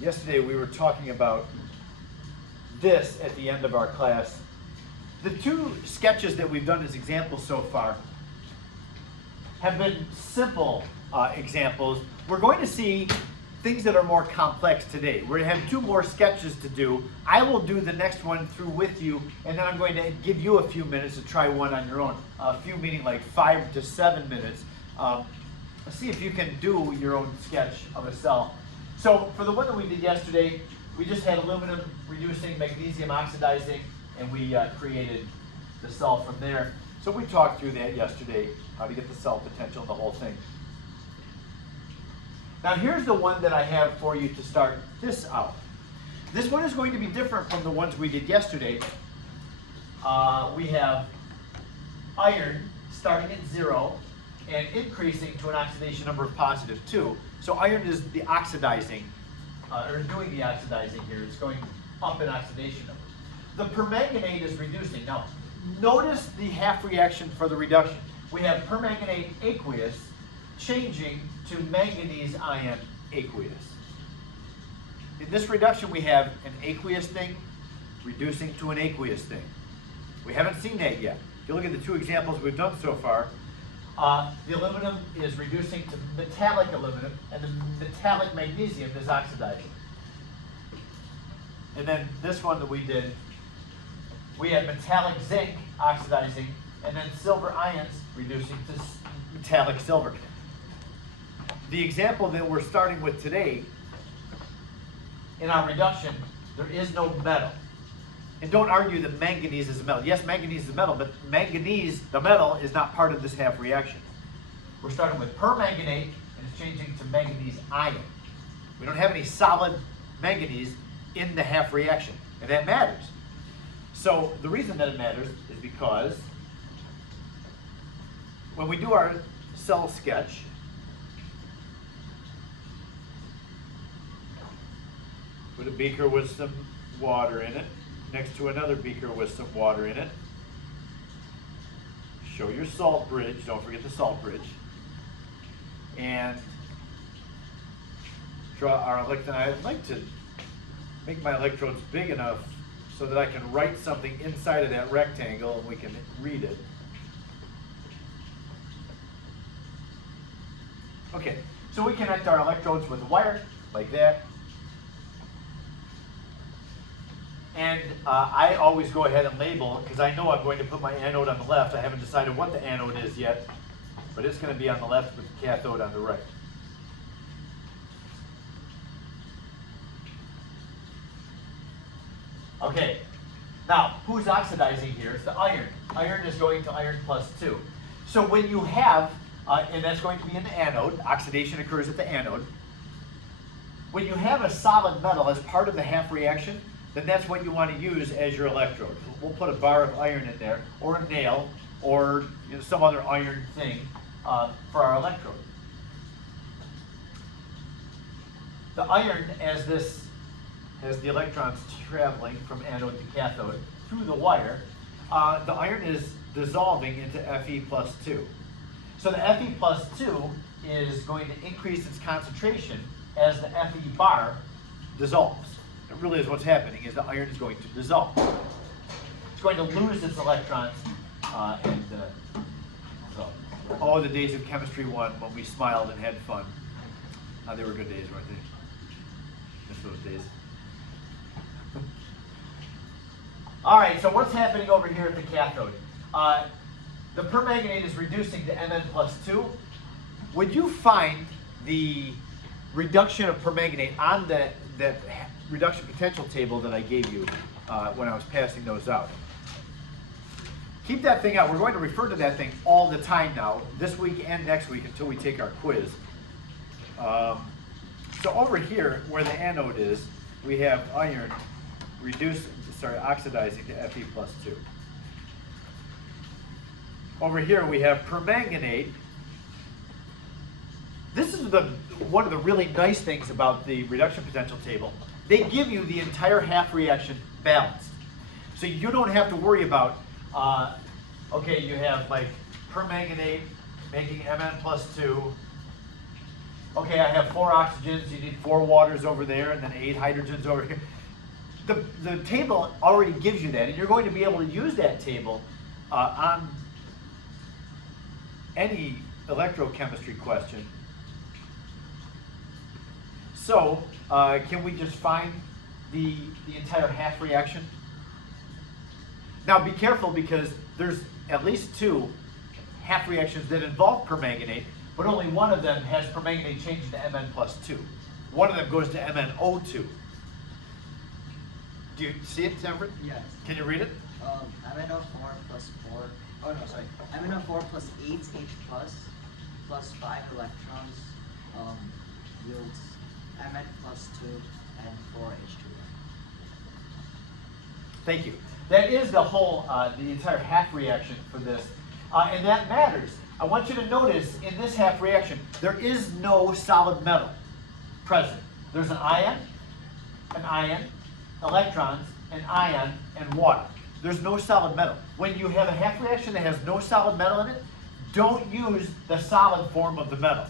Yesterday we were talking about this at the end of our class. The two sketches that we've done as examples so far have been simple examples. We're going to see things that are more complex today. We're going to have two more sketches to do. I will do the next one through with you, and then I'm going to give you a few minutes to try one on your own. A few meaning like 5 to 7 minutes. See if you can do your own sketch of a cell. So for the one that we did yesterday, we just had aluminum reducing, magnesium oxidizing, and we created the cell from there. So we talked through that yesterday, how to get the cell potential and the whole thing. Now here's the one that I have for you to start this out. This one is going to be different from the ones we did yesterday. We have iron starting at 0 and increasing to an oxidation number of positive 2. So iron is the oxidizing, or doing the oxidizing here. It's going up in oxidation number. The permanganate is reducing. Now, notice the half reaction for the reduction. We have permanganate aqueous changing to manganese ion aqueous. In this reduction, we have an aqueous thing reducing to an aqueous thing. We haven't seen that yet. If you look at the two examples we've done so far, the aluminum is reducing to metallic aluminum, and the metallic magnesium is oxidizing. And then this one that we did, we had metallic zinc oxidizing, and then silver ions reducing to metallic silver. The example that we're starting with today, in our reduction, there is no metal. And don't argue that manganese is a metal. Yes, manganese is a metal, but manganese, the metal, is not part of this half reaction. We're starting with permanganate, and it's changing to manganese ion. We don't have any solid manganese in the half reaction, and that matters. So the reason that it matters is because when we do our cell sketch, put a beaker with some water in it, next to another beaker with some water in it. Show your salt bridge, don't forget the salt bridge. And draw our electrode. I'd like to make my electrodes big enough so that I can write something inside of that rectangle and we can read it. Okay, so we connect our electrodes with a wire like that. And I always go ahead and label, because I know I'm going to put my anode on the left. I haven't decided what the anode is yet, but it's going to be on the left with the cathode on the right. Okay, now who's oxidizing here? It's the iron. Iron is going to iron plus 2. So when you have, and that's going to be in the anode, oxidation occurs at the anode. When you have a solid metal as part of the half reaction, then that's what you want to use as your electrode. We'll put a bar of iron in there, or a nail, or some other iron thing for our electrode. The iron, as the electrons traveling from anode to cathode through the wire, the iron is dissolving into Fe plus 2. So the Fe plus 2 is going to increase its concentration as the Fe bar dissolves. It really is what's happening, is the iron is going to dissolve. It's going to lose its electrons and dissolve. Oh, the days of Chemistry 1 when we smiled and had fun. They were good days, weren't they? Miss those days. All right, so what's happening over here at the cathode? The permanganate is reducing to Mn plus 2. Would you find the reduction of permanganate on that reduction potential table that I gave you when I was passing those out? Keep that thing out. We're going to refer to that thing all the time now, this week and next week until we take our quiz. So over here, where the anode is, we have iron oxidizing to Fe plus 2. Over here we have permanganate. This is one of the really nice things about the reduction potential table. They give you the entire half reaction balanced. So you don't have to worry about, okay, you have like permanganate making Mn plus 2, okay, I have 4 oxygens, you need 4 waters over there, and then 8 hydrogens over here. The table already gives you that, and you're going to be able to use that table on any electrochemistry question. So, can we just find the entire half reaction? Now be careful, because there's at least 2 half reactions that involve permanganate, but only one of them has permanganate changed to Mn+2. One of them goes to MnO2. Do you see it, Tamara? Yes. Can you read it? MnO4 plus 4. Oh no, sorry. MnO4 plus 8 H plus 5 electrons yields Mn+2 and 4 H2. Thank you. That is the whole, the entire half reaction for this. And that matters. I want you to notice in this half reaction, there is no solid metal present. There's an ion, electrons, an ion, and water. There's no solid metal. When you have a half reaction that has no solid metal in it, don't use the solid form of the metal.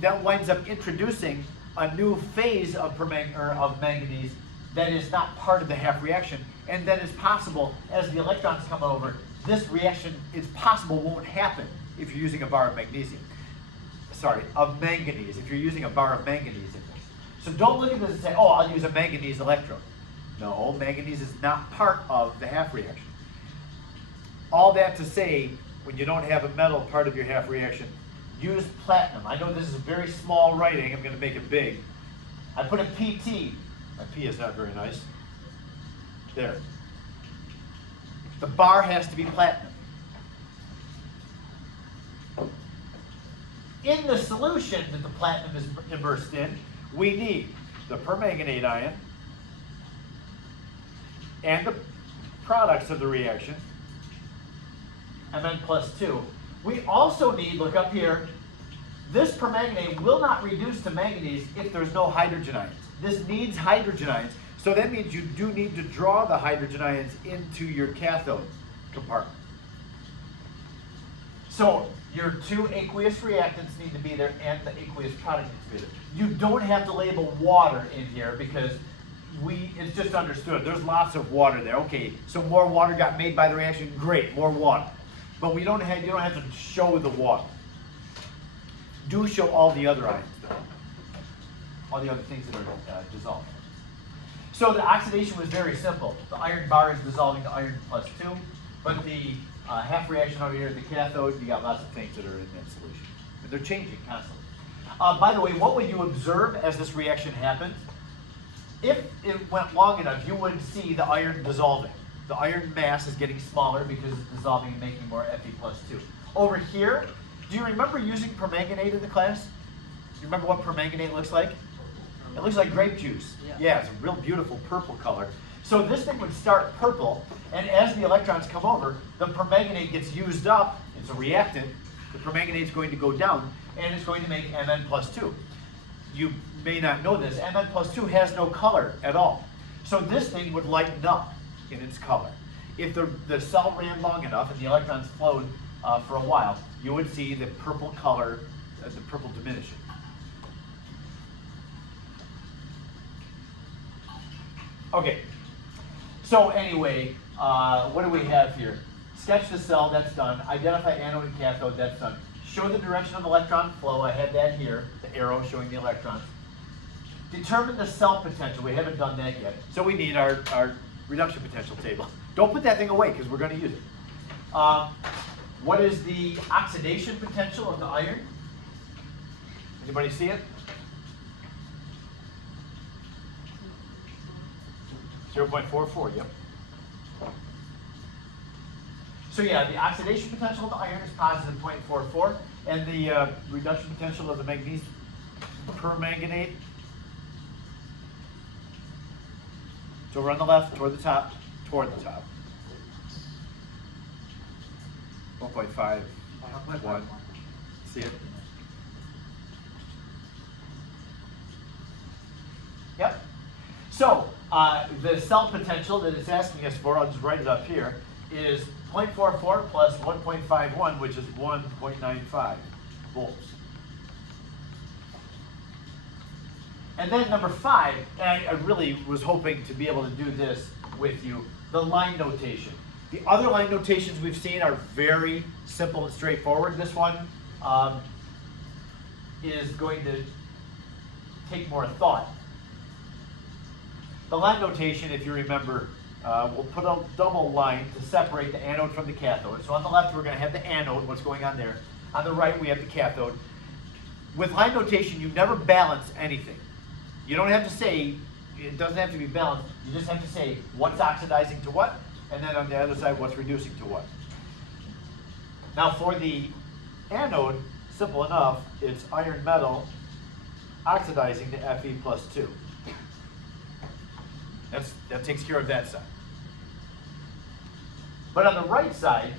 That winds up introducing a new phase of manganese that is not part of the half reaction, and that is possible as the electrons come over. This reaction is possible won't happen if you're using a bar of magnesium. Sorry, of manganese, if you're using a bar of manganese in this. So don't look at this and say, oh, I'll use a manganese electrode. No, manganese is not part of the half reaction. All that to say, when you don't have a metal part of your half reaction, use platinum. I know this is very small writing, I'm going to make it big. I put a PT. My P is not very nice. There. The bar has to be platinum. In the solution that the platinum is immersed in, we need the permanganate ion and the products of the reaction, Mn+2. We also need, look up here, this permanganate will not reduce to manganese if there's no hydrogen ions. This needs hydrogen ions, so that means you do need to draw the hydrogen ions into your cathode compartment. So your 2 aqueous reactants need to be there, and the aqueous product needs to be there. You don't have to label water in here, because it's just understood. There's lots of water there. Okay, so more water got made by the reaction, great, more water. But you don't have to show the water. Do show all the other ions, though. All the other things that are dissolved. So the oxidation was very simple. The iron bar is dissolving to iron +2, but the half reaction over here at the cathode, you got lots of things that are in that solution. But they're changing constantly. By the way, what would you observe as this reaction happened? If it went long enough, you would see the iron dissolving. The iron mass is getting smaller because it's dissolving and making more Fe+2. Over here, do you remember using permanganate in the class? Do you remember what permanganate looks like? It looks like grape juice. Yeah, it's a real beautiful purple color. So this thing would start purple, and as the electrons come over, the permanganate gets used up. It's a reactant. The permanganate is going to go down, and it's going to make Mn+2. You may not know this, Mn+2 has no color at all. So this thing would lighten up in its color. If the cell ran long enough and the electrons flowed for a while, you would see the purple color, the purple diminishing. Okay, so anyway, what do we have here? Sketch the cell, that's done. Identify anode and cathode, that's done. Show the direction of electron flow, I had that here, the arrow showing the electrons. Determine the cell potential, we haven't done that yet. So we need our reduction potential table. Don't put that thing away, because we're going to use it. What is the oxidation potential of the iron? Anybody see it? 0.44, yep. So yeah, the oxidation potential of the iron is positive 0.44, and the reduction potential of the magnesium permanganate, it's over on the left, toward the top, 1.51. See it? Yep. So the cell potential that it's asking us for, I'll just write it up here, is 0.44 plus 1.51, which is 1.95 volts. And then number 5, and I really was hoping to be able to do this with you, the line notation. The other line notations we've seen are very simple and straightforward. This one is going to take more thought. The line notation, if you remember, we'll put a double line to separate the anode from the cathode. So on the left, we're going to have the anode, what's going on there. On the right, we have the cathode. With line notation, you never balance anything. You don't have to say, it doesn't have to be balanced, you just have to say what's oxidizing to what, and then on the other side, what's reducing to what. Now for the anode, simple enough, it's iron metal oxidizing to Fe plus 2. That takes care of that side. But on the right side,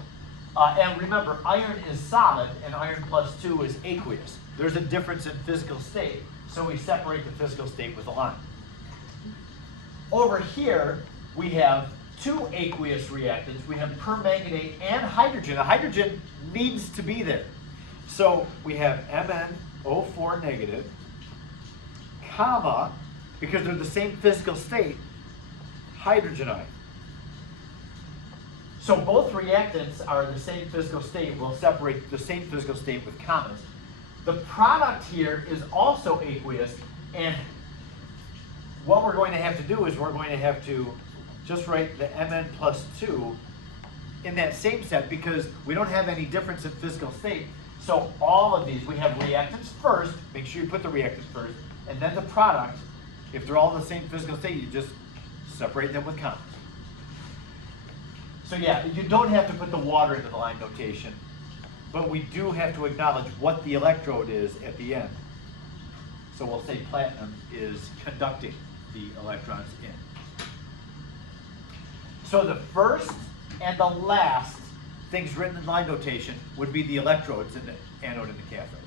and remember, iron is solid and iron plus 2 is aqueous. There's a difference in physical state, so we separate the physical state with a line. Over here, we have 2 aqueous reactants. We have permanganate and hydrogen. The hydrogen needs to be there. So we have MnO4 negative, comma, because they're the same physical state, hydrogen ion. So both reactants are the same physical state. We'll separate the same physical state with commas. The product here is also aqueous, and what we're going to have to do is we're going to have to just write the Mn plus 2 in that same set because we don't have any difference in physical state. So all of these, we have reactants first, make sure you put the reactants first, and then the product, if they're all in the same physical state, you just separate them with commas. So yeah, you don't have to put the water into the line notation, but we do have to acknowledge what the electrode is at the end. So we'll say platinum is conducting the electrons in. So the first and the last things written in line notation would be the electrodes in the anode and the cathode.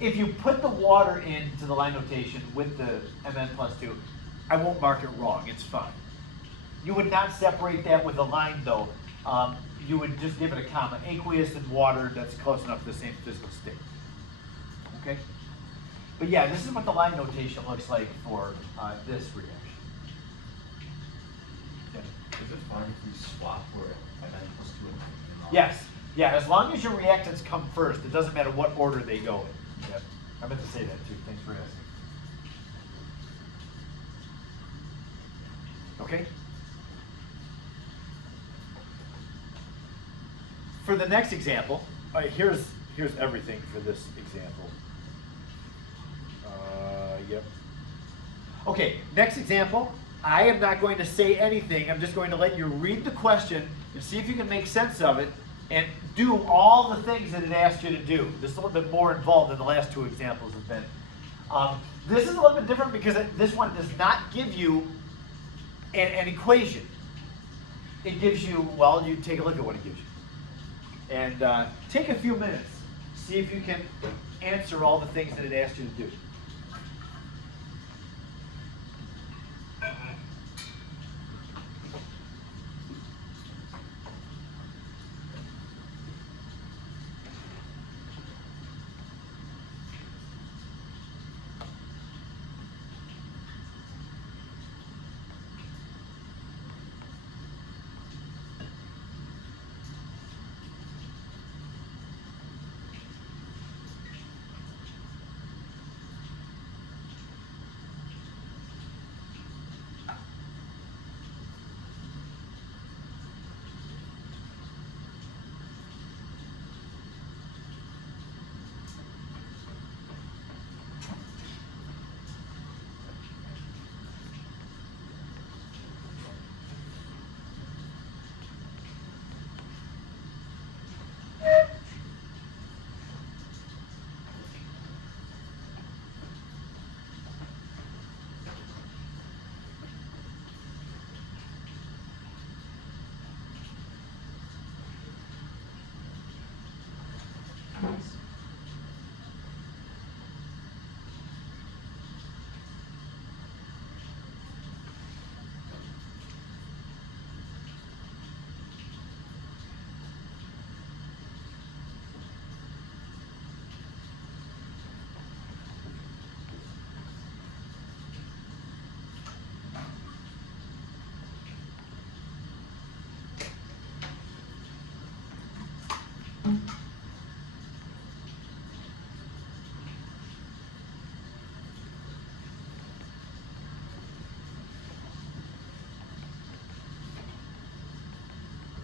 If you put the water into the line notation with the Mn plus 2, I won't mark it wrong, it's fine. You would not separate that with a line though. You would just give it a comma. Aqueous and water, that's close enough to the same physical state. Okay? But yeah, this is what the line notation looks like for this reaction. Yeah. Is it fine if we swap for Mn plus 2 and Mn? Yes. Yeah, as long as your reactants come first, it doesn't matter what order they go in. Yeah. I meant to say that too. Thanks for asking. Okay? For the next example, here's everything for this example. Yep. Okay, next example. I am not going to say anything. I'm just going to let you read the question and see if you can make sense of it and do all the things that it asked you to do. This is a little bit more involved than the last 2 examples have been. This is a little bit different because this one does not give you an equation. It gives you, well, you take a look at what it gives you. And take a few minutes. See if you can answer all the things that it asked you to do.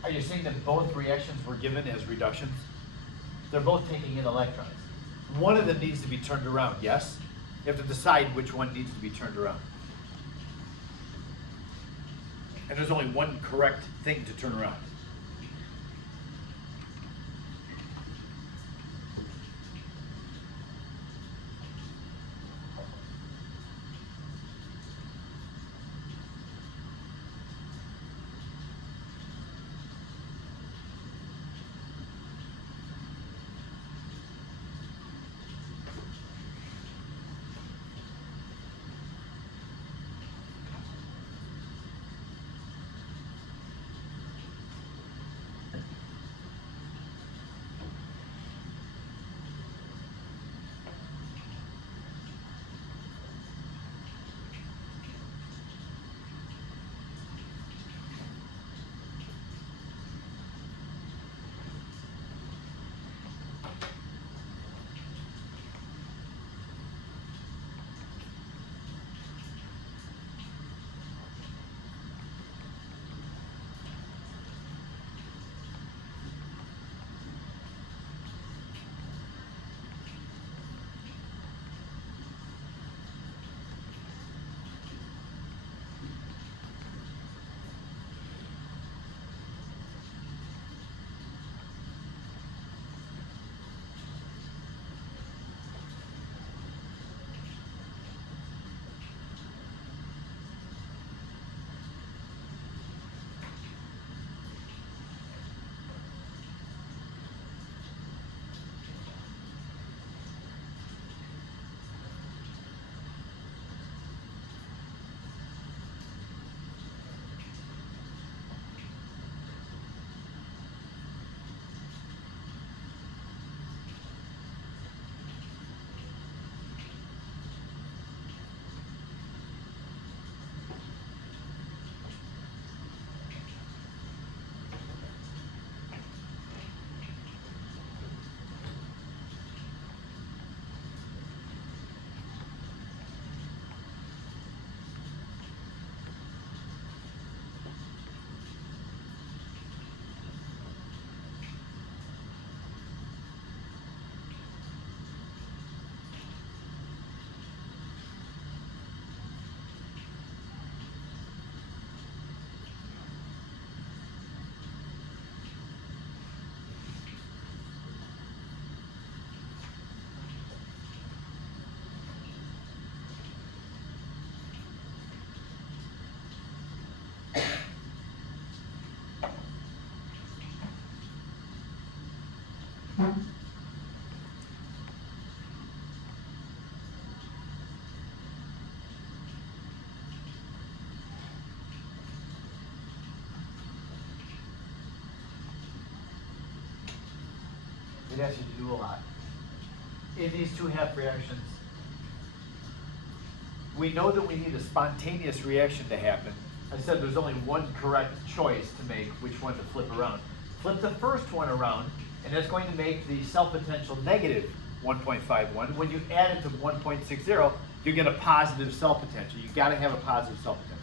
Are you saying that both reactions were given as reductions? They're both taking in electrons. One of them needs to be turned around, yes? You have to decide which one needs to be turned around. And there's only one correct thing to turn around. It asks you to do a lot. In these two half reactions, we know that we need a spontaneous reaction to happen. I said there's only one correct choice to make, which one to flip around. Flip the first one around, and that's going to make the cell potential negative 1.51. When you add it to 1.60, you get a positive cell potential. You gotta have a positive cell potential.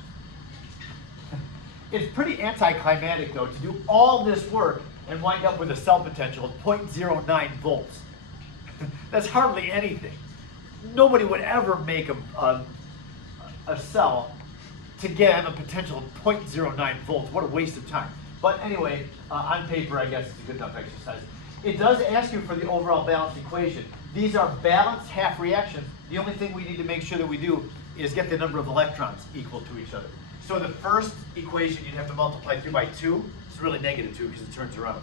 It's pretty anticlimactic though to do all this work and wind up with a cell potential of 0.09 volts. That's hardly anything. Nobody would ever make a cell to get a potential of 0.09 volts. What a waste of time. But anyway, on paper, I guess it's a good enough exercise. It does ask you for the overall balanced equation. These are balanced half reactions. The only thing we need to make sure that we do is get the number of electrons equal to each other. So the first equation you'd have to multiply through by 2. It's really negative 2 because it turns around.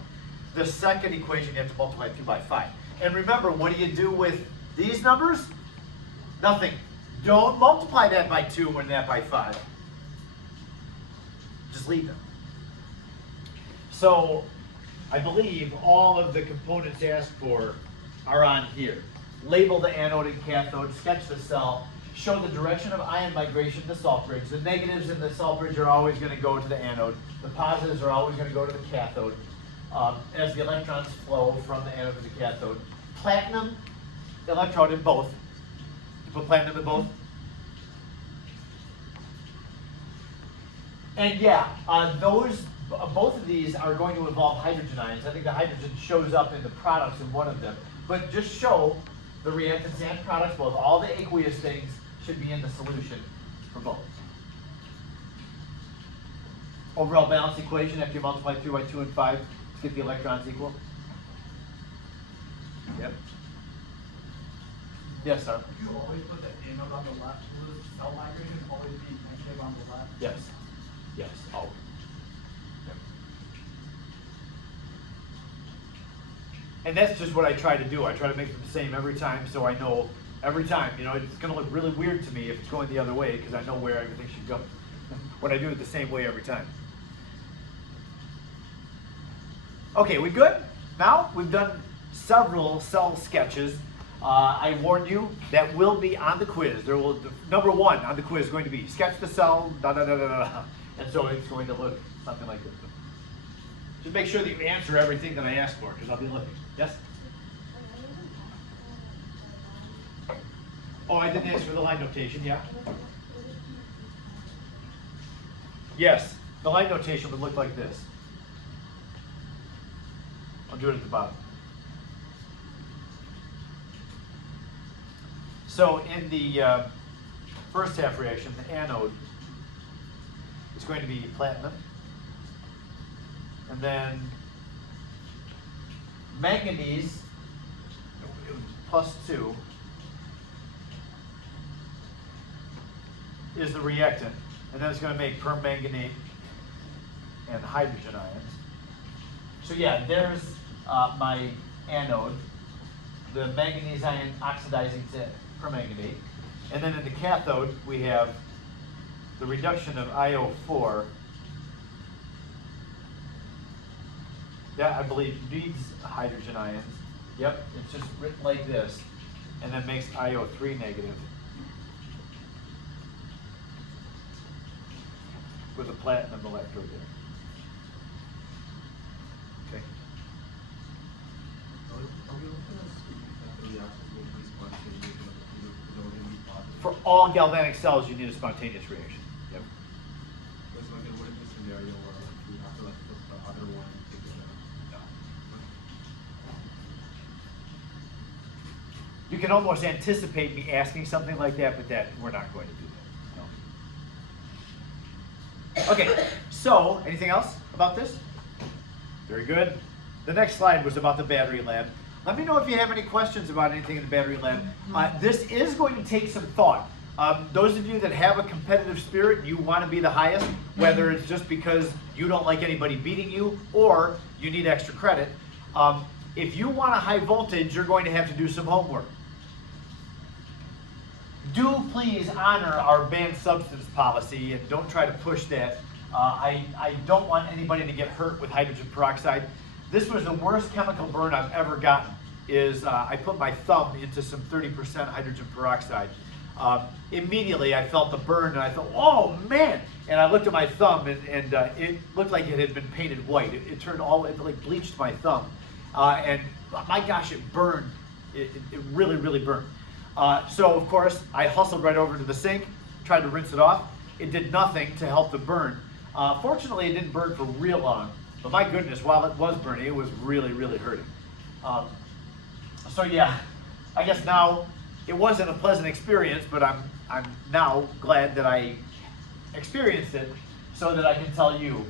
The second equation you have to multiply through by 5. And remember, what do you do with these numbers? Nothing. Don't multiply that by 2 and that by 5. Just leave them. So I believe all of the components asked for are on here. Label the anode and cathode, sketch the cell, show the direction of ion migration to the salt bridge. The negatives in the salt bridge are always going to go to the anode. The positives are always going to go to the cathode as the electrons flow from the anode to the cathode. Platinum electrode in both. You put platinum in both. And yeah, those both of these are going to involve hydrogen ions. I think the hydrogen shows up in the products in one of them. But just show the reactants and products, both all the aqueous things should be in the solution for both. Overall balanced equation after you multiply through by 2 and 5 to get the electrons equal. Yep. Yes, sir. You always put the anode on the left. Will the cell migration always be negative on the left? Yes. Yes. Always. Yep. And that's just what I try to do. I try to make them the same every time, so I know every time. You know, it's going to look really weird to me if it's going the other way because I know where everything should go. When I do it the same way every time. Okay, we good? Now we've done several cell sketches. I warned you that will be on the quiz. There will number 1 on the quiz is going to be sketch the cell, da da da da da, and so it's going to look something like this. Just make sure that you answer everything that I ask for, because I'll be looking. Yes? Oh, I didn't answer the line notation. Yeah. Yes, the line notation would look like this. I'll do it at the bottom. So in the first half reaction, the anode is going to be platinum. And then manganese, +2, is the reactant. And then it's going to make permanganate and hydrogen ions. So yeah, there's my anode. The manganese ion oxidizing to permanganate. And then in the cathode, we have the reduction of IO4. That, I believe, needs hydrogen ions. Yep, it's just written like this. And then makes IO3 negative. With a platinum electrode there. Okay. For all galvanic cells, you need a spontaneous reaction. Yep. You can almost anticipate me asking something like that, but that we're not going to do that. No. Okay, so anything else about this? Very good. The next slide was about the battery lab. Let me know if you have any questions about anything in the battery lab. This is going to take some thought. Those of you that have a competitive spirit, you want to be the highest, whether it's just because you don't like anybody beating you or you need extra credit. If you want a high voltage, you're going to have to do some homework. Do please honor our banned substance policy and don't try to push that. I don't want anybody to get hurt with hydrogen peroxide. This was the worst chemical burn I've ever gotten. I put my thumb into some 30% hydrogen peroxide. Immediately I felt the burn and I thought, oh man! And I looked at my thumb and it looked like it had been painted white. It turned it like bleached my thumb. And my gosh, it burned. It really, really burned. So of course, I hustled right over to the sink, tried to rinse it off. It did nothing to help the burn. Fortunately, it didn't burn for real long. But my goodness, while it was burning, it was really, really hurting. So yeah, I guess now it wasn't a pleasant experience, but I'm now glad that I experienced it, so that I can tell you,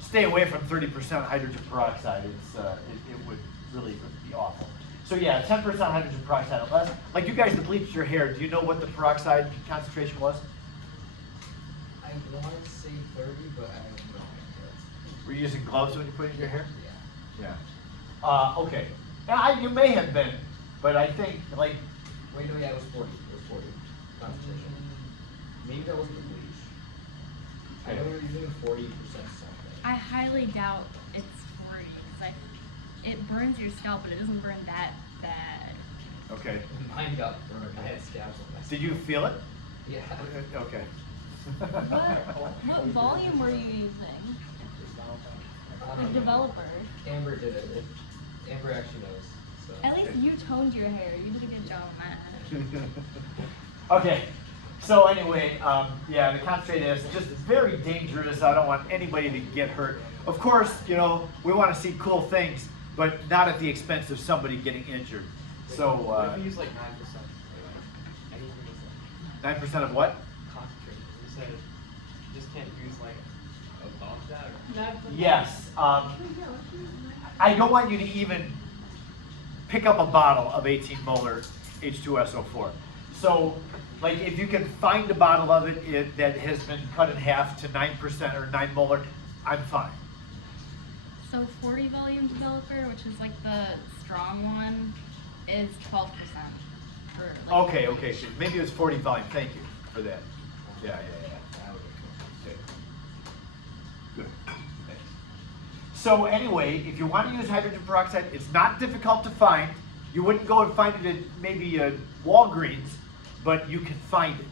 stay away from 30% hydrogen peroxide. It would really be awful. So yeah, 10% hydrogen peroxide or less. Like you guys that bleached your hair, do you know what the peroxide concentration was? I want to say 30, but I have no idea. Were you using gloves when you put it in your hair? Yeah. Yeah. Okay. Yeah, you may have been, but I think like. Wait, no, yeah, it was 40. It was 40 concentration. Maybe that was the bleach. I know we were using 40% something. I highly doubt it's 40 because it burns your scalp, but it doesn't burn that bad. Okay. Mine got burned. I had scabs on my Did you feel it? Yeah. Okay. What volume were you using? The developer. Amber did it. Amber actually knows. So. At least you toned your hair. You did a good job on that. Okay. So anyway, yeah, the concentrate is just very dangerous. I don't want anybody to get hurt. Of course, you know, we want to see cool things, but not at the expense of somebody getting injured. So, What if we use like 9%? Anything is 9% of what? concentrated. You said you just can't use like above that or? Yes. I don't want you to even pick up a bottle of 18 molar H2SO4. So, like, if you can find a bottle of it that has been cut in half to 9% or 9 molar, I'm fine. So 40 volume developer, which is like the strong one, is 12%. For like Okay, so maybe it was 40 volume. Thank you for that. Yeah. Okay. Good. Thanks. So anyway, if you want to use hydrogen peroxide, it's not difficult to find. You wouldn't go and find it at maybe Walgreens, but you can find it.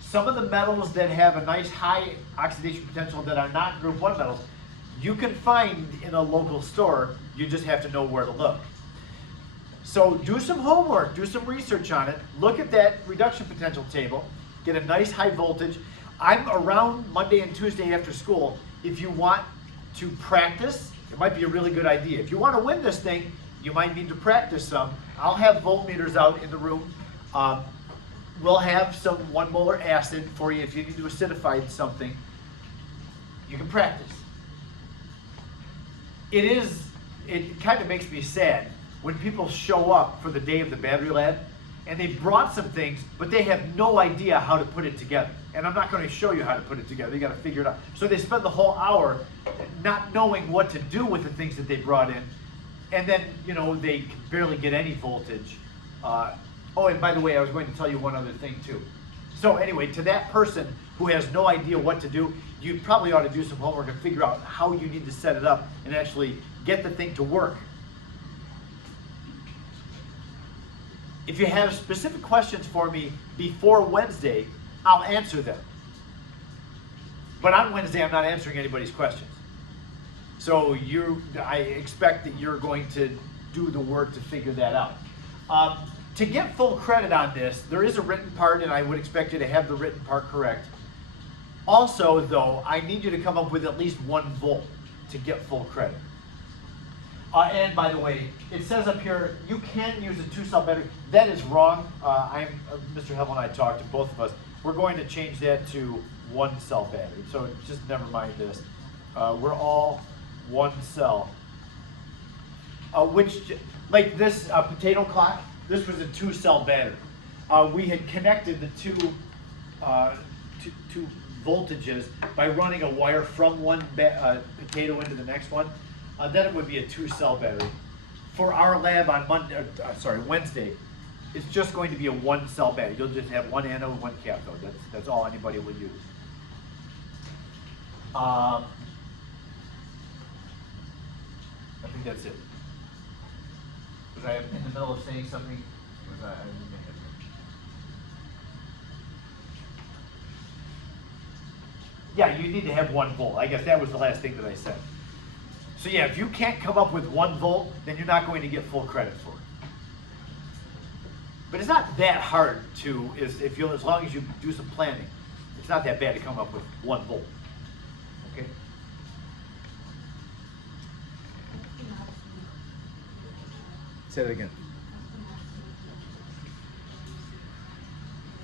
Some of the metals that have a nice high oxidation potential that are not group 1 metals, you can find in a local store. You just have to know where to look. So do some homework, do some research on it, look at that reduction potential table, get a nice high voltage. I'm around Monday and Tuesday after school. If you want to practice, it might be a really good idea. If you want to win this thing, you might need to practice some. I'll have voltmeters out in the room. We'll have some 1 molar acid for you if you need to acidify something. You can practice. It kind of makes me sad when people show up for the day of the battery lab and they brought some things, but they have no idea how to put it together. And I'm not going to show you how to put it together. You got to figure it out. So they spend the whole hour not knowing what to do with the things that they brought in. And then, you know, they can barely get any voltage. Oh, and by the way, I was going to tell you one other thing too. So anyway, to that person who has no idea what to do, you probably ought to do some homework and figure out how you need to set it up and actually get the thing to work. If you have specific questions for me before Wednesday, I'll answer them. But on Wednesday, I'm not answering anybody's questions. So I expect that you're going to do the work to figure that out. To get full credit on this, there is a written part, and I would expect you to have the written part correct. Also, though, I need you to come up with at least 1 volt to get full credit. And by the way, it says up here, you can use a 2-cell battery. That is wrong. Mr. Hevel and I talked to both of us. We're going to change that to 1-cell battery. So just never mind this. We're all 1 cell. Which, like this potato clock, this was a 2-cell battery. We had connected the two voltages by running a wire from one potato into the next one. Then it would be a 2-cell battery. For our lab on Wednesday, it's just going to be a 1-cell battery. You'll just have 1 anode, 1 cathode. That's all anybody will use. I think that's it. Was I in the middle of saying something? Yeah, you need to have 1 volt. I guess that was the last thing that I said. So yeah, if you can't come up with 1 volt, then you're not going to get full credit for it. But it's not that hard to, as long as you do some planning, it's not that bad to come up with 1 volt. Okay? Say that again.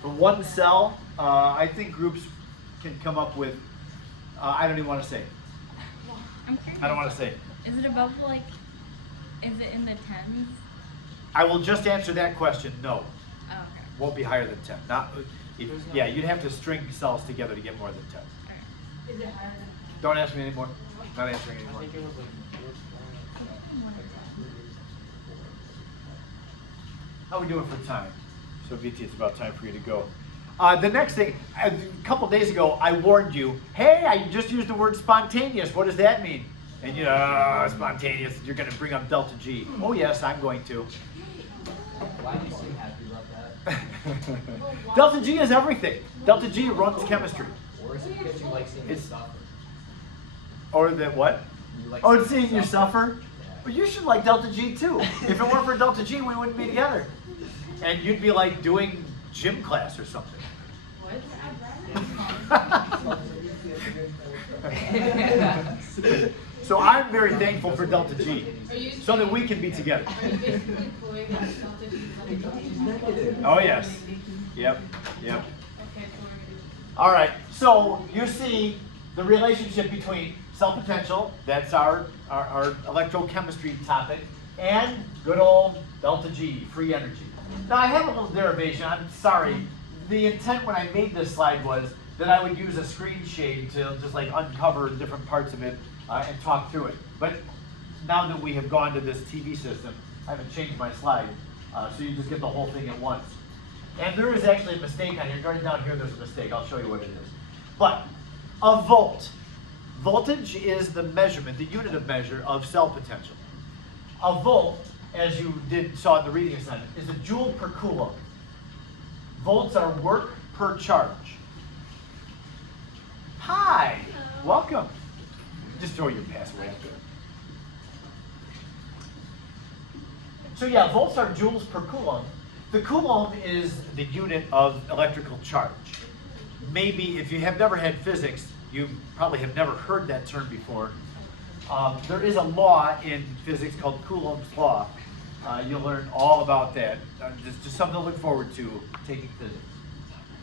For 1 cell, I think groups can come up with, I don't even want to say. I'm curious. I don't want to say. Is it above like, is it in the 10s? I will just answer that question, no. Oh, okay. Won't be higher than 10. Yeah, you'd have to string cells together to get more than 10. Alright. Is it higher than? Don't ask me anymore. Not answering I anymore. think it was like. How are we doing for time? So VT, it's about time for you to go. The next thing, a couple days ago, I warned you, hey, I just used the word spontaneous. What does that mean? And you know, spontaneous, you're going to bring up delta G. Oh yes, I'm going to. Why do you seem happy about that? Delta G is everything. Delta G runs chemistry. Or is it because you like seeing me suffer? Or the what? You like Oh, seeing you suffer? Yeah. Well, you should like Delta G too. If it weren't for Delta G, we wouldn't be together. And you'd be like doing gym class or something. What? So I'm very thankful for delta G, so that we can be together. Are you basically proving that delta G is negative? Oh yes, yep, yep. Okay, so All right, so you see the relationship between cell potential, that's our electrochemistry topic, and good old delta G, free energy. Now I have a little derivation, I'm sorry. The intent when I made this slide was that I would use a screen shade to just like uncover different parts of it and talk through it. But now that we have gone to this TV system, I haven't changed my slide, so you just get the whole thing at once. And there is actually a mistake on here. Right down here, there's a mistake. I'll show you what it is. But a volt. Voltage is the measurement, the unit of measure of cell potential. A volt, as you saw in the reading assignment, is a joule per coulomb. Volts are work per charge. Hi, welcome. Just throw your password out there. So yeah, volts are joules per coulomb. The coulomb is the unit of electrical charge. Maybe if you have never had physics, you probably have never heard that term before. There is a law in physics called Coulomb's law. You'll learn all about that. Just something to look forward to taking physics.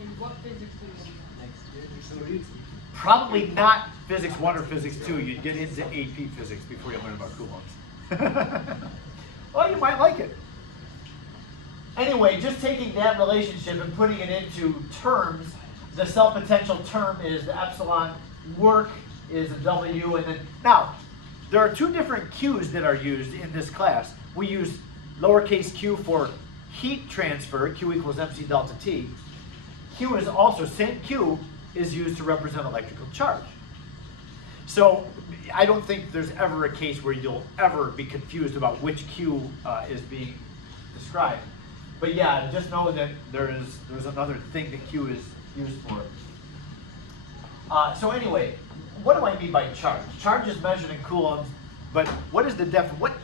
in what physics do you use? Probably not physics 1 or physics 2. You'd get into AP physics before you learn about coulombs. Well, you might like it. Anyway, just taking that relationship and putting it into terms, the cell potential term is the epsilon, work is a W, and then, now, there are two different Q's that are used in this class. We use lowercase q for heat transfer, Q equals mc delta T. Q is also, same Q is used to represent electrical charge. So I don't think there's ever a case where you'll ever be confused about which Q is being described. But yeah, just know that there's another thing that Q is used for. So anyway, what do I mean by charge? Charge is measured in coulombs, but what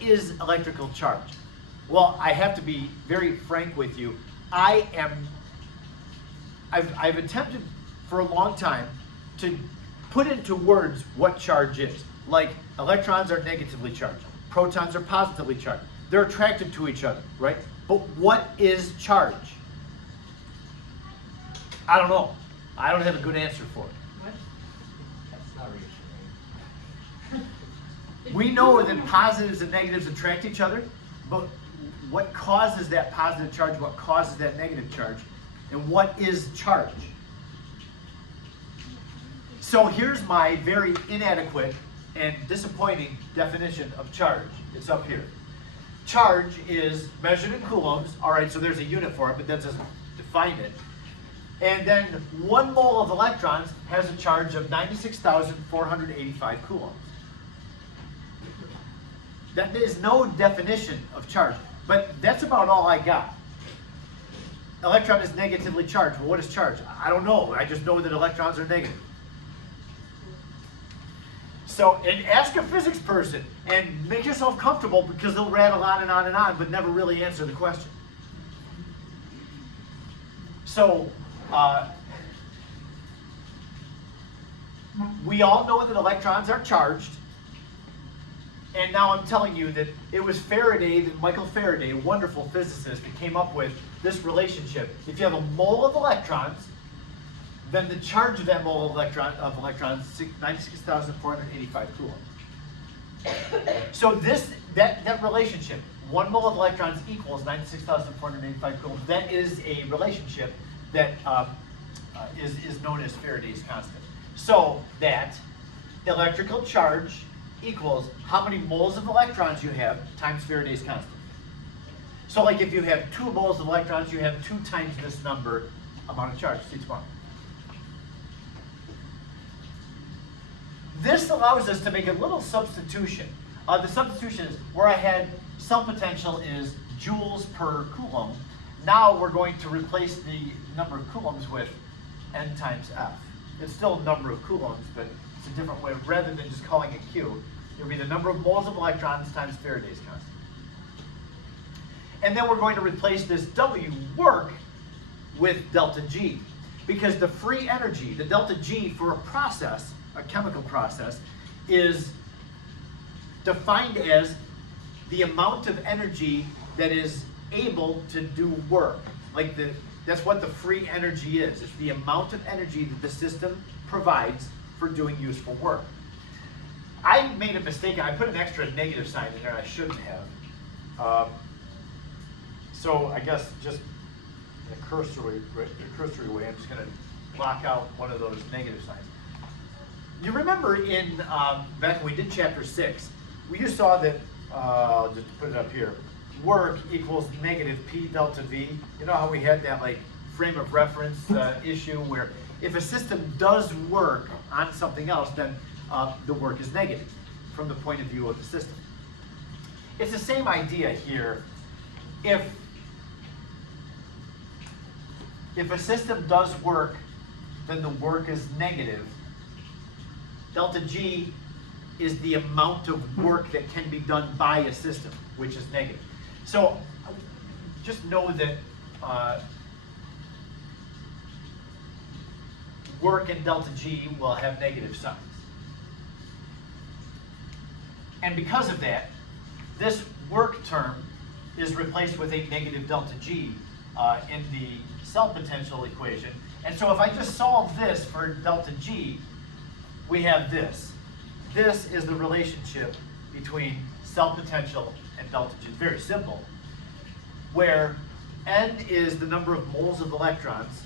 is electrical charge? Well, I have to be very frank with you. I've attempted for a long time to put into words what charge is. Like electrons are negatively charged, protons are positively charged. They're attracted to each other, right? But what is charge? I don't know. I don't have a good answer for it. What? That's not reassuring. We know that positives and negatives attract each other, but what causes that positive charge, what causes that negative charge, and what is charge? So here's my very inadequate and disappointing definition of charge. It's up here. Charge is measured in coulombs. All right, so there's a unit for it, but that doesn't define it. And then 1 mole of electrons has a charge of 96,485 coulombs. That is no definition of charge, but that's about all I got. Electron is negatively charged. Well, what is charge? I don't know. I just know that electrons are negative. So, and ask a physics person and make yourself comfortable because they'll rattle on and on and on, but never really answer the question. So, we all know that electrons are charged. And now I'm telling you that it was Michael Faraday, a wonderful physicist, that came up with this relationship. If you have a mole of electrons, then the charge of that mole of electrons is 96,485 coulombs. So that relationship, 1 mole of electrons equals 96,485 coulombs. That is a relationship that is known as Faraday's constant. So that electrical charge equals how many moles of electrons you have times Faraday's constant. So like if you have 2 moles of electrons, you have 2 times this number amount of charge. See tomorrow. This allows us to make a little substitution. The substitution is where I had cell potential is joules per coulomb. Now we're going to replace the number of coulombs with N times F. It's still a number of coulombs, but it's a different way. Rather than just calling it Q, it would be the number of moles of electrons times Faraday's constant. And then we're going to replace this W work with delta G. Because the free energy, the delta G for a process, a chemical process, is defined as the amount of energy that is able to do work. Like that's what the free energy is. It's the amount of energy that the system provides for doing useful work. I made a mistake. I put an extra negative sign in there I shouldn't have. So I guess just in a cursory way, I'm just going to block out one of those negative signs. You remember in back when we did chapter 6, we just saw that, I'll just put it up here, work equals negative P delta V. You know how we had that like frame of reference issue where if a system does work on something else, then the work is negative from the point of view of the system. It's the same idea here. If a system does work, then the work is negative. Delta G is the amount of work that can be done by a system, which is negative. So just know that work and delta G will have negative signs. And because of that, this work term is replaced with a negative delta G in the cell potential equation. And so if I just solve this for delta G, we have this. This is the relationship between cell potential and delta G. It's very simple, where N is the number of moles of electrons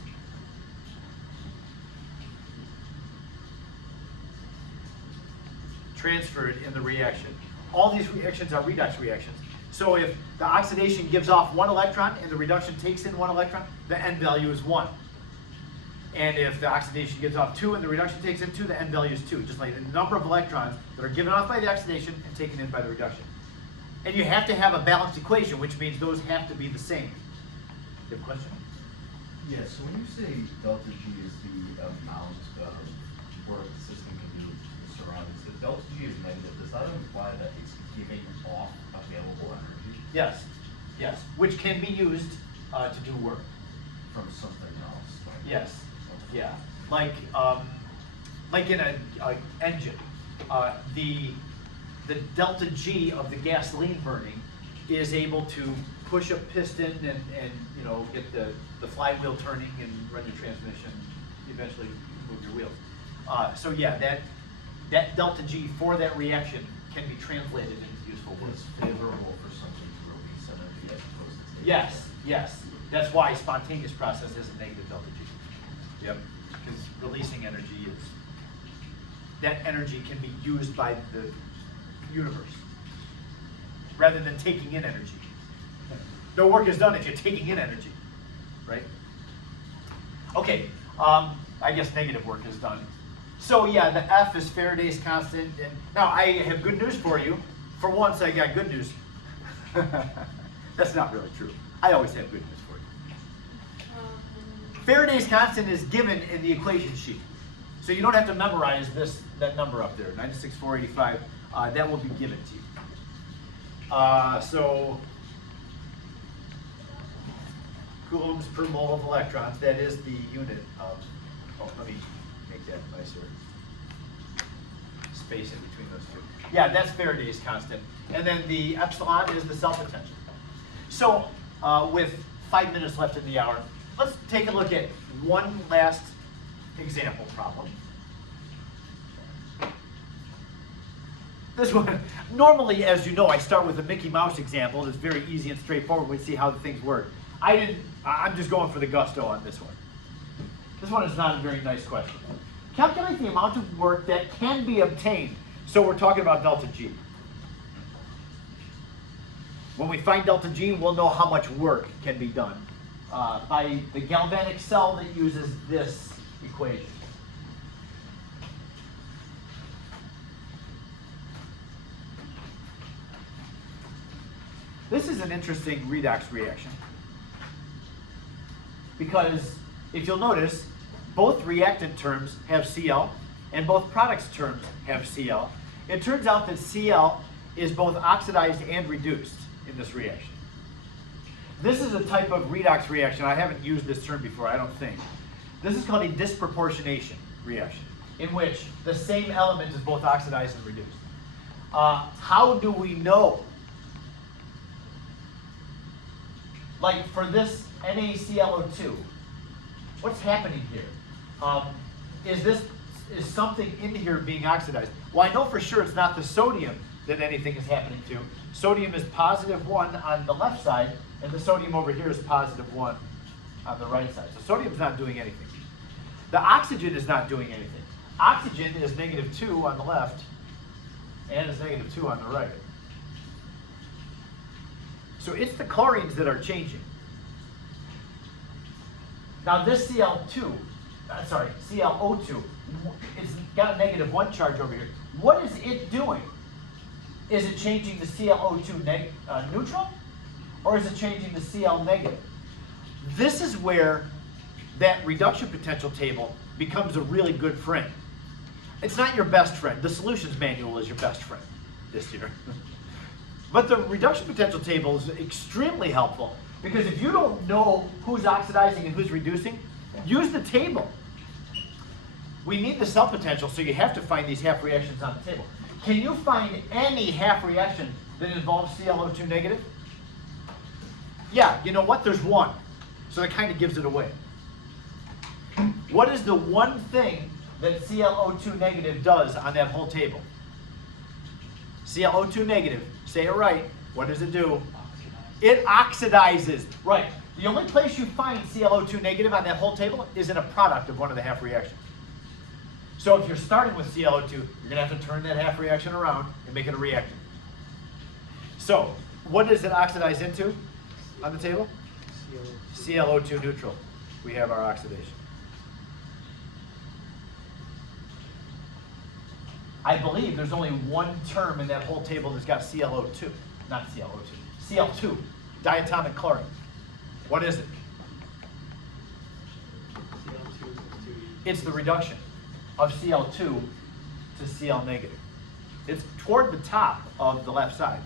transferred in the reaction. All these reactions are redox reactions. So if the oxidation gives off 1 electron and the reduction takes in 1 electron, the N value is 1. And if the oxidation gives off 2 and the reduction takes in 2, the N value is 2. Just like the number of electrons that are given off by the oxidation and taken in by the reduction. And you have to have a balanced equation, which means those have to be the same. You have a question? Yeah, so when you say delta G is the amount of work the system can do to the surroundings, if delta G is negative, does that imply that it's giving off available energy Yes, yes. Which can be used to do work. from something else? Like, Yes, yeah. Like in an engine, the delta G of the gasoline burning is able to push a piston and you know get the flywheel turning and run your transmission, eventually move your wheels. So yeah, that delta G for that reaction can be translated into useful work. it's favorable for something to release energy as opposed to take. Yes, yes. That's why spontaneous process is a negative delta G. Yep. Because releasing energy is, that energy can be used by the universe rather than taking in energy. No work is done if you're taking in energy, right? Okay, I guess negative work is done. So yeah, the F is Faraday's constant. And now I have good news for you. For once, I got good news. That's not really true. I always have good news for you. Faraday's constant is given in the equation sheet. So you don't have to memorize that number up there, 96,485. That will be given to you. So coulombs per mole of electrons, that is the unit of, let me make that nicer. Space in between those two. Yeah, that's Faraday's constant. And then the epsilon is the cell potential. So with 5 minutes left in the hour, let's take a look at one last example problem. This one, normally, as you know, I start with a Mickey Mouse example. It's very easy and straightforward. We see how the things work. I'm just going for the gusto on this one. This one is not a very nice question. Calculate the amount of work that can be obtained. So we're talking about delta G. When we find delta G, we'll know how much work can be done by the galvanic cell that uses this equation. This is an interesting redox reaction because if you'll notice, both reactant terms have Cl and both products terms have Cl. It turns out that Cl is both oxidized and reduced in this reaction. This is a type of redox reaction. I haven't used this term before, I don't think. This is called a disproportionation reaction. in which the same element is both oxidized and reduced. How do we know? Like for this NaClO2, what's happening here? Is something in here being oxidized? Well, I know for sure it's not the sodium that anything is happening to. Sodium is +1 on the left side, and the sodium over here is +1 on the right side. So sodium's not doing anything. The oxygen is not doing anything. Oxygen is -2 on the left, and is -2 on the right. So it's the chlorines that are changing. Now this ClO2, it's got a -1 charge over here. What is it doing? Is it changing the ClO2 neutral? Or is it changing the Cl negative? This is where that reduction potential table becomes a really good friend. It's not your best friend. The solutions manual is your best friend this year. But the reduction potential table is extremely helpful because if you don't know who's oxidizing and who's reducing, use the table. We need the cell potential, so you have to find these half reactions on the table. Can you find any half reaction that involves ClO2 negative? Yeah, you know what? There's one. So that kind of gives it away. What is the one thing that ClO2 negative does on that whole table? ClO2 negative, say it right, what does it do? It oxidizes, right. The only place you find ClO2 negative on that whole table is in a product of one of the half reactions. So if you're starting with ClO2, you're gonna have to turn that half reaction around and make it a reactant. So, what does it oxidize into on the table? ClO2 neutral. We have our oxidation. I believe there's only one term in that whole table that's got ClO2, not ClO2, Cl2, diatomic chlorine. What is it? It's the reduction of Cl2 to Cl negative. It's toward the top of the left side.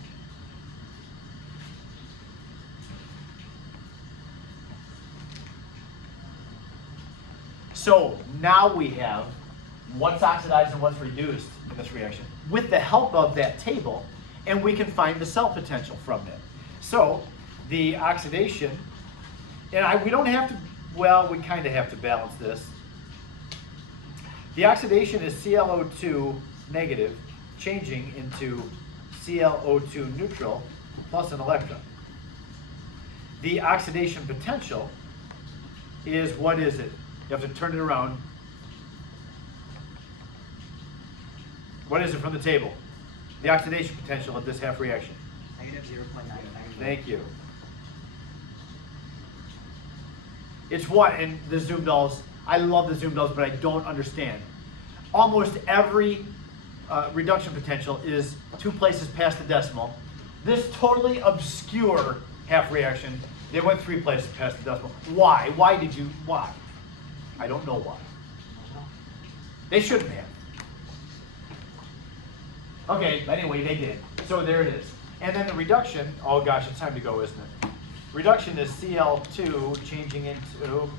So now we have what's oxidized and what's reduced in this reaction with the help of that table, and we can find the cell potential from it. So the oxidation, and we don't have to, well, we kind of have to balance this. The oxidation is ClO2 negative changing into ClO2 neutral plus an electron. The oxidation potential is, what is it? You have to turn it around. What is it from the table? The oxidation potential of this half reaction. -0.9. Thank you. It's what, and the zoom dolls, I love the zoom dolls, but I don't understand. Almost every reduction potential is 2 places past the decimal. This totally obscure half reaction, they went 3 places past the decimal. Why? Why? I don't know why. They shouldn't have. Okay, but anyway, they did. So there it is. And then the reduction, oh gosh, it's time to go, isn't it? Reduction is Cl2 changing into,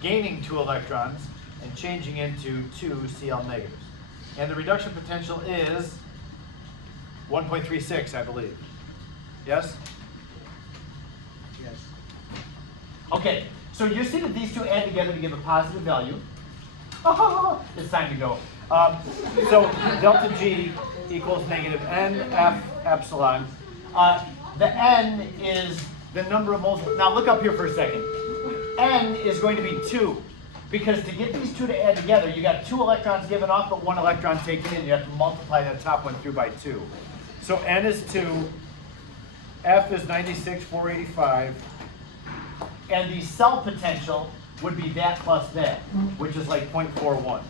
gaining 2 electrons and changing into 2 Cl negatives. And the reduction potential is 1.36, I believe. Yes? Yes. Okay, so you see that these two add together to give a positive value. It's time to go. So delta G equals negative NF epsilon. The N is the number of moles. Now look up here for a second. N is going to be 2. Because to get these two to add together, you got 2 electrons given off, but 1 electron taken in. You have to multiply that top one through by 2. So N is 2. F is 96,485. And the cell potential would be that plus that, which is like 0.41.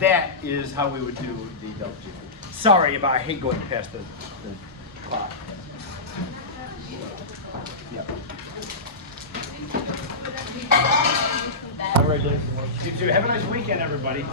That is how we would do the delta G. Sorry, but I hate going past the clock. Yeah. All right, you too. Have a nice weekend, everybody.